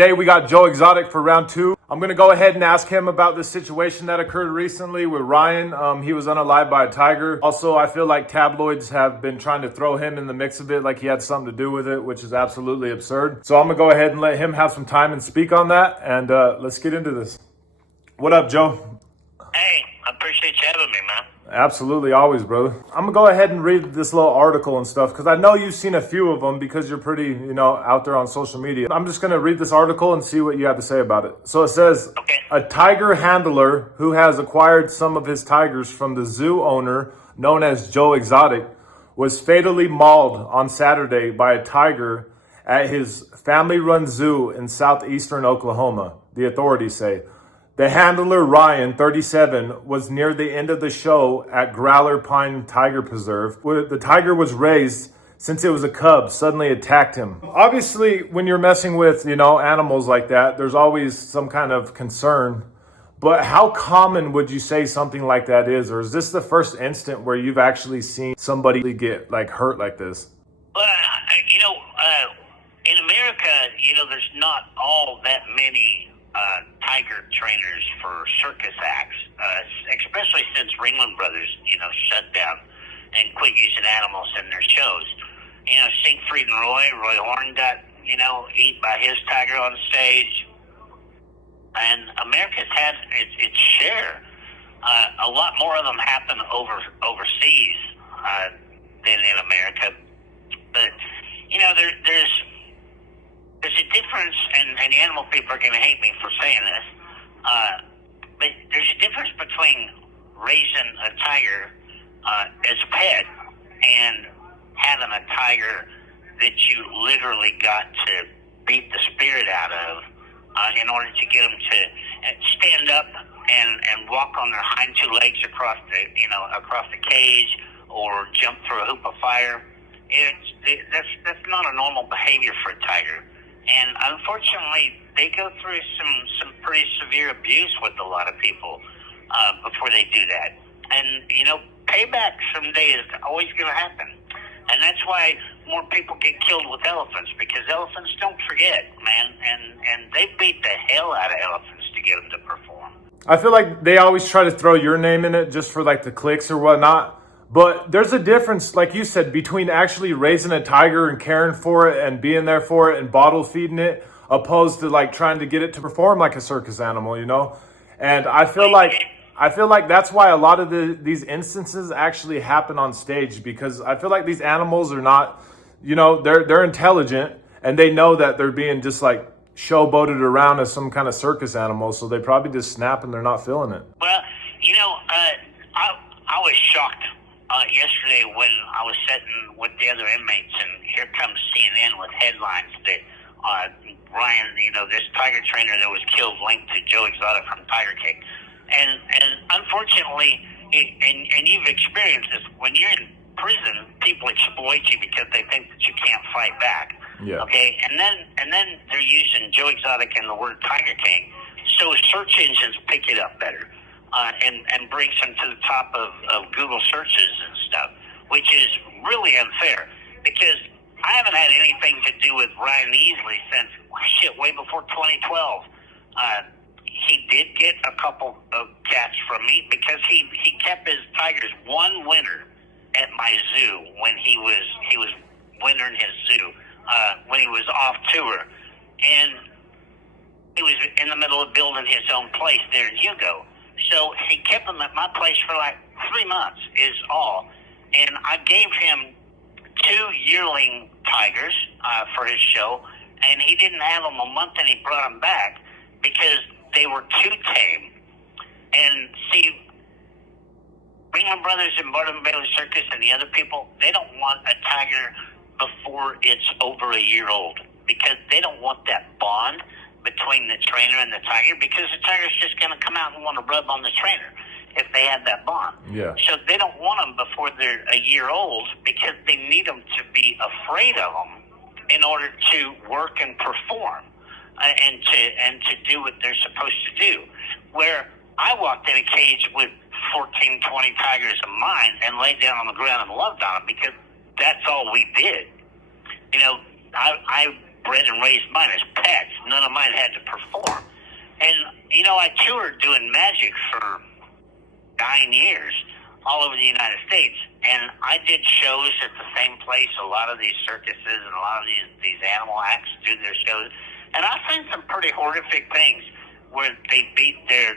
Today we got Joe Exotic for round two. I'm going to go ahead and ask him about the situation that occurred recently with Ryan. He was unalived by a tiger. Also, I feel like tabloids have been trying to throw him in the mix of it like he had something to do with it, which is absolutely absurd. So I'm going to go ahead and let him have some time and speak on that. And let's get into this. What up, Joe? Hey, I appreciate you having me, man. Absolutely, always, brother. I'm gonna go ahead and read this little article and stuff because I know you've seen a few of them because you're pretty, out there on social media. I'm just gonna read this article and see what you have to say about it. So it says, Okay. A tiger handler who has acquired some of his tigers from the zoo owner known as Joe Exotic was fatally mauled on Saturday by a tiger at his family-run zoo in southeastern Oklahoma, the authorities say. The handler, Ryan, 37, was near the end of the show at Growler Pine Tiger Preserve, where the tiger was raised since it was a cub, suddenly attacked him. Obviously, when you're messing with, animals like that, there's always some kind of concern. But how common would you say something like that is? Or is this the first instant where you've actually seen somebody get hurt like this? Well, in America, there's not all that many tiger trainers for circus acts, especially since Ringling Brothers, shut down and quit using animals in their shows. Siegfried and Roy Horn got, eaten by his tiger on stage. And America's had its share. A lot more of them happen overseas than in America. But, there's a difference, and the animal people are going to hate me for saying this, but there's a difference between raising a tiger as a pet and having a tiger that you literally got to beat the spirit out of in order to get them to stand up and walk on their hind two legs across the cage or jump through a hoop of fire. That's not a normal behavior for a tiger. And unfortunately, they go through some pretty severe abuse with a lot of people before they do that. And, payback someday is always going to happen. And that's why more people get killed with elephants, because elephants don't forget, man. And they beat the hell out of elephants to get them to perform. I feel like they always try to throw your name in it just for the clicks or whatnot. But there's a difference, like you said, between actually raising a tiger and caring for it and being there for it and bottle feeding it, opposed to trying to get it to perform like a circus animal, And I feel like that's why a lot of these instances actually happen on stage, because I feel like these animals are not, they're intelligent and they know that they're being just showboated around as some kind of circus animal, so they probably just snap and they're not feeling it. Well, I was shocked yesterday when I was sitting with the other inmates, and here comes CNN with headlines that Ryan, this tiger trainer that was killed linked to Joe Exotic from Tiger King. And unfortunately, and you've experienced this, when you're in prison, people exploit you because they think that you can't fight back. Yeah. Okay, and then they're using Joe Exotic and the word Tiger King, so search engines pick it up better. And brings them to the top of Google searches and stuff, which is really unfair, because I haven't had anything to do with Ryan Easley since, way before 2012. He did get a couple of cats from me because he kept his tigers one winter at my zoo when he was wintering his zoo, when he was off tour. And he was in the middle of building his own place there in Hugo. So he kept them at my place for 3 months is all. And I gave him 2 yearling tigers for his show, and he didn't have them a month, and he brought them back because they were too tame. And see, Ringling Brothers and Barnum Bailey Circus and the other people, they don't want a tiger before it's over a year old, because they don't want that bond between the trainer and the tiger, because the tiger's just going to come out and want to rub on the trainer if they have that bond. Yeah. So they don't want them before they're a year old, because they need them to be afraid of them in order to work and perform and to do what they're supposed to do. Where I walked in a cage with 14, 20 tigers of mine and laid down on the ground and loved on them, because that's all we did. I bred and raised mine as pets. None of mine had to perform. And, I toured doing magic for 9 years all over the United States. And I did shows at the same place a lot of these circuses and a lot of these animal acts do their shows. And I've seen some pretty horrific things where they beat their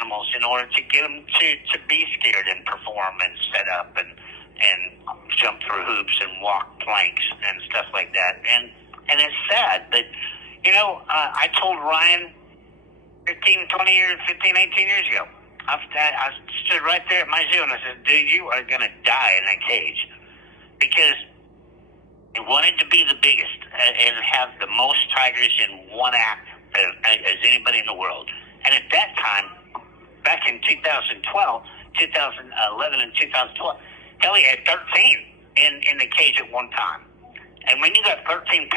animals in order to get them to be scared and perform and set up and jump through hoops and walk planks and stuff like that. And it's sad. But, I told Ryan 18 years ago, I stood right there at my zoo and I said, dude, you are going to die in that cage. Because he wanted to be the biggest and have the most tigers in one act as anybody in the world. And at that time, back in 2011 and 2012, Kelly had 13 in the cage at one time. And when you got 13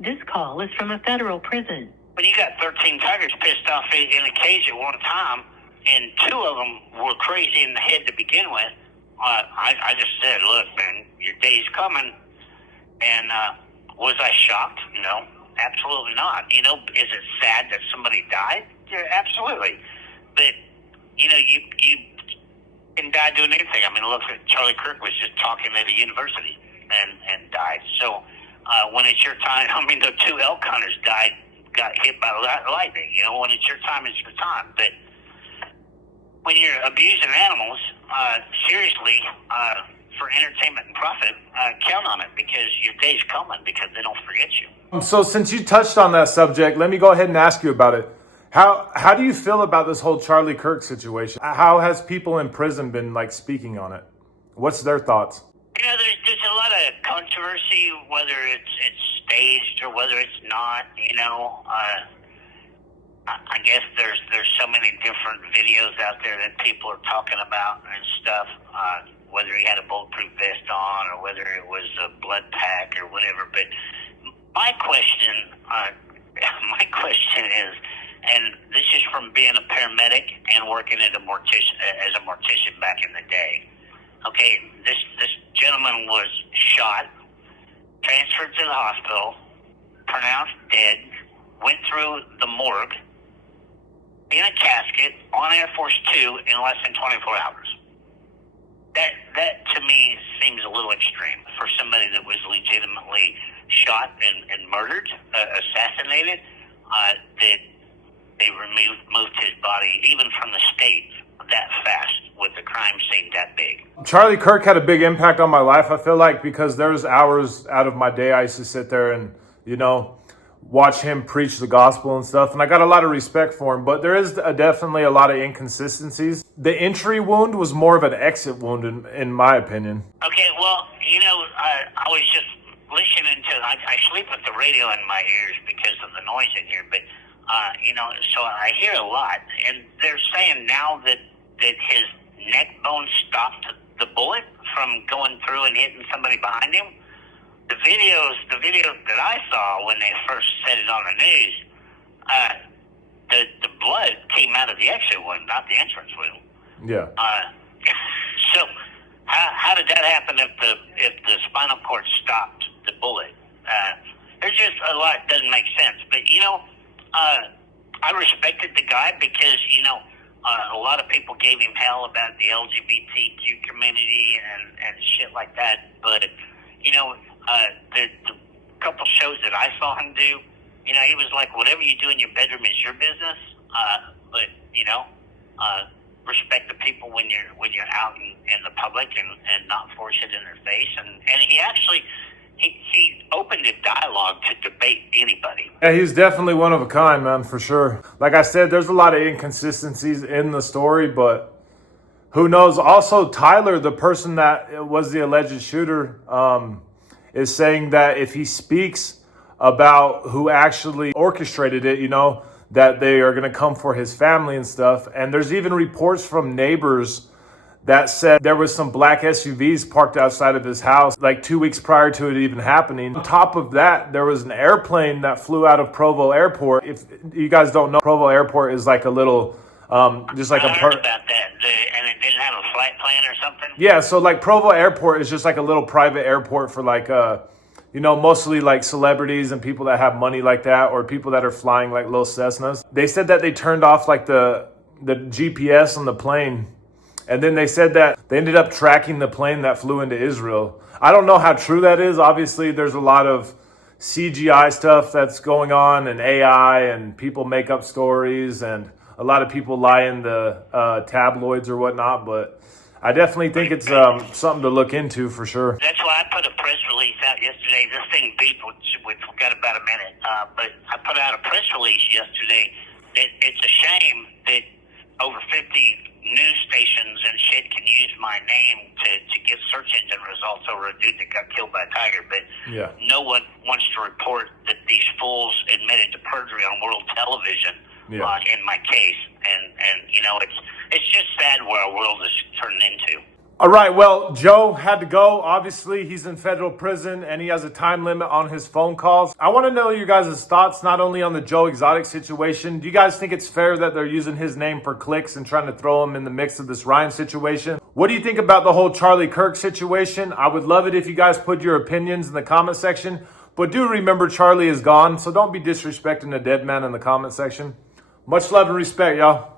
This call is from a federal prison. When you got 13 tigers pissed off in a cage at one time, and 2 of them were crazy in the head to begin with, I just said, look, man, your day's coming. And was I shocked? No, absolutely not. Is it sad that somebody died? Yeah, absolutely. But, you can die doing anything. I mean, look, Charlie Kirk was just talking at a university and died. So when it's your time, the 2 elk hunters got hit by lightning. When it's your time, it's your time. But when you're abusing animals, seriously, for entertainment and profit, count on it because your day's coming because they don't forget you. So since you touched on that subject, let me go ahead and ask you about it. How do you feel about this whole Charlie Kirk situation? How has people in prison been speaking on it? What's their thoughts? There's a lot of controversy whether it's staged or whether it's not. I guess there's so many different videos out there that people are talking about and stuff. Whether he had a bulletproof vest on or whether it was a blood pack or whatever. But my question is, and this is from being a paramedic and working as a mortician back in the day. Okay, this gentleman was shot, transferred to the hospital, pronounced dead, went through the morgue in a casket on Air Force 2 in less than 24 hours. That to me seems a little extreme for somebody that was legitimately shot and murdered, assassinated. That they moved his body even from the state that fast with the crime scene that big. Charlie Kirk had a big impact on my life, I feel like, because there's hours out of my day I used to sit there and, watch him preach the gospel and stuff. And I got a lot of respect for him, but there is definitely a lot of inconsistencies. The entry wound was more of an exit wound, in my opinion. Okay, well, I was just listening to, I sleep with the radio in my ears because of the noise in here, but, so I hear a lot. And they're saying now that his neck bone stopped the bullet from going through and hitting somebody behind him. The video that I saw when they first said it on the news, the blood came out of the exit wound, not the entrance wound. Yeah. So how did that happen if the spinal cord stopped the bullet? There's just a lot that doesn't make sense. But I respected the guy because a lot of people gave him hell about the LGBTQ community and shit like that. But the couple shows that I saw him do, he was like, whatever you do in your bedroom is your business. But respect the people when you're out in the public and not force it in their face. And he actually he opened a dialogue to debate anybody. Yeah, he's definitely one of a kind, man, for sure. Like I said, there's a lot of inconsistencies in the story, but who knows? Also, Tyler, the person that was the alleged shooter, is saying that if he speaks about who actually orchestrated it, that they are going to come for his family and stuff. And there's even reports from neighbors that said there was some black SUVs parked outside of his house like 2 weeks prior to it even happening. On top of that, there was an airplane that flew out of Provo Airport. If you guys don't know, Provo Airport is like a little, just like I heard about that, and it didn't have a flight plan or something? Yeah, so like Provo Airport is just like a little private airport for like, You know, mostly like celebrities and people that have money like that, or people that are flying like little Cessnas. They said that they turned off like the GPS on the plane. And then they said that they ended up tracking the plane that flew into Israel. I don't know how true that is. Obviously, there's a lot of CGI stuff that's going on, and AI, and people make up stories, and a lot of people lie in the tabloids or whatnot. But I definitely think it's something to look into for sure. That's why I put a press release out yesterday. This thing beeped, we've got about a minute. But I put out a press release yesterday. It's a shame that over 50 news stations and shit can use my name to get search engine results over a dude that got killed by a tiger. But Yeah. no one wants to report that these fools admitted to perjury on world television in my case. And you know, it's just sad where our world is turning into. All right, well, Joe had to go. Obviously, he's in federal prison, and he has a time limit on his phone calls. I want to know you guys' thoughts, not only on the Joe Exotic situation. Do you guys think it's fair that they're using his name for clicks and trying to throw him in the mix of this Ryan situation? What do you think about the whole Charlie Kirk situation? I would love it if you guys put your opinions in the comment section. But do remember, Charlie is gone, so don't be disrespecting a dead man in the comment section. Much love and respect, y'all.